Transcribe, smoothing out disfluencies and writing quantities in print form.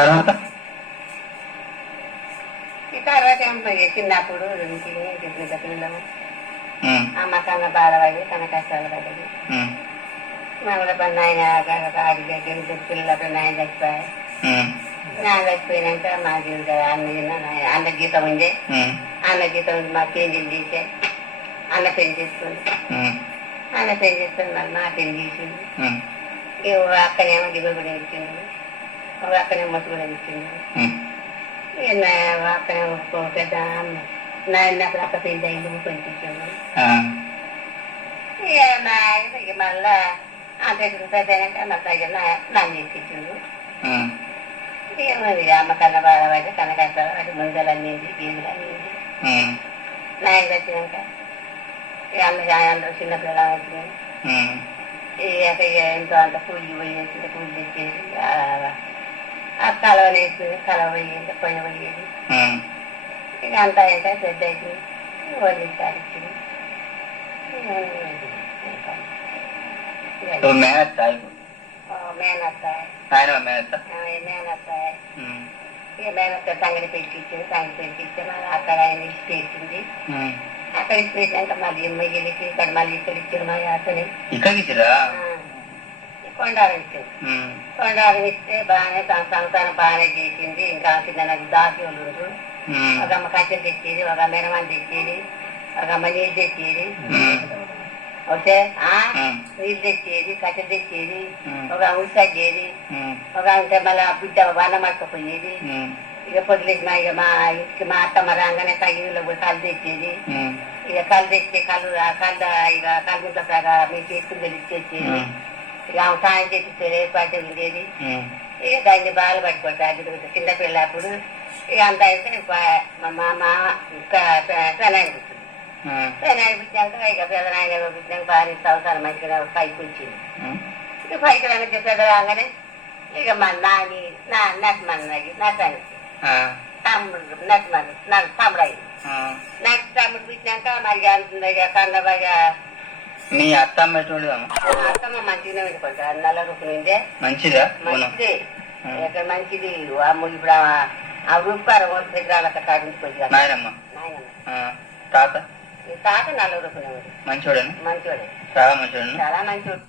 తర్వాత చిన్నప్పుడు పిల్లలు అమ్మ కన్న బాధపడి కన్న కష్టాలు పడ్డది. మళ్ళీ ఆయన పిల్లలప్పుడు నాయన చచ్చిపోయాయి. నాన్న చచ్చిపోయినాక మా జీవితం అన్న జీతం ఉండే, అన్న జీతం మా పెళ్లి చేసే, అన్న పెళ్లి చేసుకుంది. అన్న పెళ్లి చేసుకుని మళ్ళీ మా పెళ్లి చేసింది. అక్కనేమో దిగులు కూడా ఇచ్చింది, అక్కనేమో మొత్తం కూడా ఇచ్చింది. అక్కనేమో పెద్ద నాయనప్పుడు అక్క పెళ్లి అయింది కొనిపించాడు. ఇక మళ్ళా అంత పెద్దనాక మా తగిన నన్ను ఎక్కించాడు. ఏమది అమ్మ కన్న బాధపడి కన్న కష్టాలు వాటి ముందలు అన్నింది, గీజులు అన్నింది. నాయన వచ్చినాక ఇక అందరూ చిన్నపిల్లలు వచ్చినాయి. ఇక ఎంతో అంత పూజలు పోయేసి పూజ తెచ్చేసి ఆ కలవ నేర్చుకుని కలవ పోయేది, పొయ్యి పోయేది. ఇక అంతా ఎంత పెద్ద అవుతుంది వదిలిస్తారు ఇచ్చింది. మేనత్త మేనత్త ఇక మేనత్త సంగతి పెట్టించింది. సంగతి పెట్టించి మళ్ళీ అక్కడ ఆయన ఇచ్చి పెట్టింది. అక్కడ ఇచ్చి పెట్టినాక మళ్ళీ మిగిలికి ఇక్కడ మళ్ళీ ఇక్కడ ఇచ్చింది. మళ్ళీ అతని కొండారం ఇచ్చింది. కొండారం ఇస్తే బాగానే సంసారం బాగానే చేసింది. ఇంకా కింద నాకు దాసి వాళ్ళు ఒక అమ్మ కట్టెలు తెచ్చేది, ఒక మెరమని తెచ్చేది, ఒక అమ్మ నీళ్ళు తెచ్చేది. ఓకే నీళ్ళు తెచ్చేది, కట్టెలు తెచ్చేది, ఒక ఉడిసచ్చేది, ఒక మళ్ళీ బిడ్డ వన్న మట్టుకుపోయేది. ఇక పొద్దులేసి ఇక మా ఇంటికి మా అత్తమ్మ రాగానే తగినలో పోయి కళ్ళు తెచ్చేది. ఇక కళ్ళు తెచ్చే కళ్ళు ఇక కళ్ళు ప్రగా మీకు ఎక్కువ తెచ్చేది. ఇక ఆమె సాయం తెచ్చిస్తే రేపాటి ఉండేది. ఇక దాన్ని బాగా పట్టుకుంటారు చిన్నపిల్లప్పుడు. ఇక అంత అయితే మా మామ పెనాయన పుట్టింది. పెనాయన పుట్టినాక ఇక పెదనాయన పుట్టినాక భారీ సంవత్సరం మంచిగా పైకి వచ్చింది. ఇక పైకి రాగానే పెద్ద రాగానే ఇక మా నాని నటమన్నది నటానికి తమ్ముడు నాకు తమ్ముడు అయింది. నాకు తమ్ముడు పుట్టినాక మరి అంటుంది ఇక కన్నబాగా మీ అత్తమ్మ అత్తమ్మ మంచిగానే పెట్టుకుంటారు. నల్ల రూపునిందే మంచిదా మంచిదే. ఇక్కడ మంచిది అమ్మ. ఇప్పుడు ఆ రూపారం విగ్రహాలక కాడించుకోవచ్చు. నాయనమ్మ తాత తాత నల్ల రూపునే మంచోడే మంచోడే చాలా మంచోడు. చాలా మంచోడు.